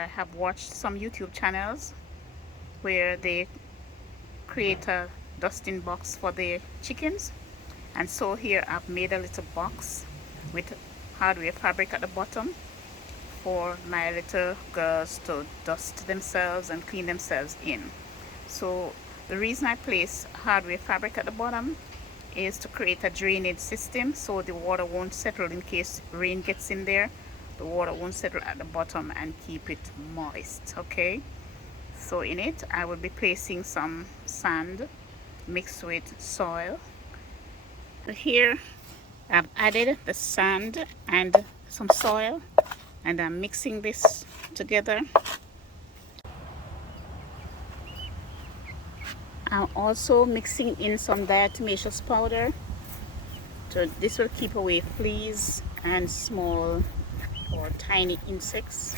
I have watched some YouTube channels where they create a dusting box for their chickens, and so here I've made a little box with hardware fabric at the bottom for my little girls to dust themselves and clean themselves in. So the reason I place hardware fabric at the bottom is to create a drainage system so the water won't settle in case rain gets in there. The water won't settle at the bottom and keep it moist. Okay, so in it I will be placing some sand mixed with soil. Here I've added the sand and some soil, and I'm mixing this together. I'm also mixing in some diatomaceous powder. So this will keep away fleas and small or tiny insects.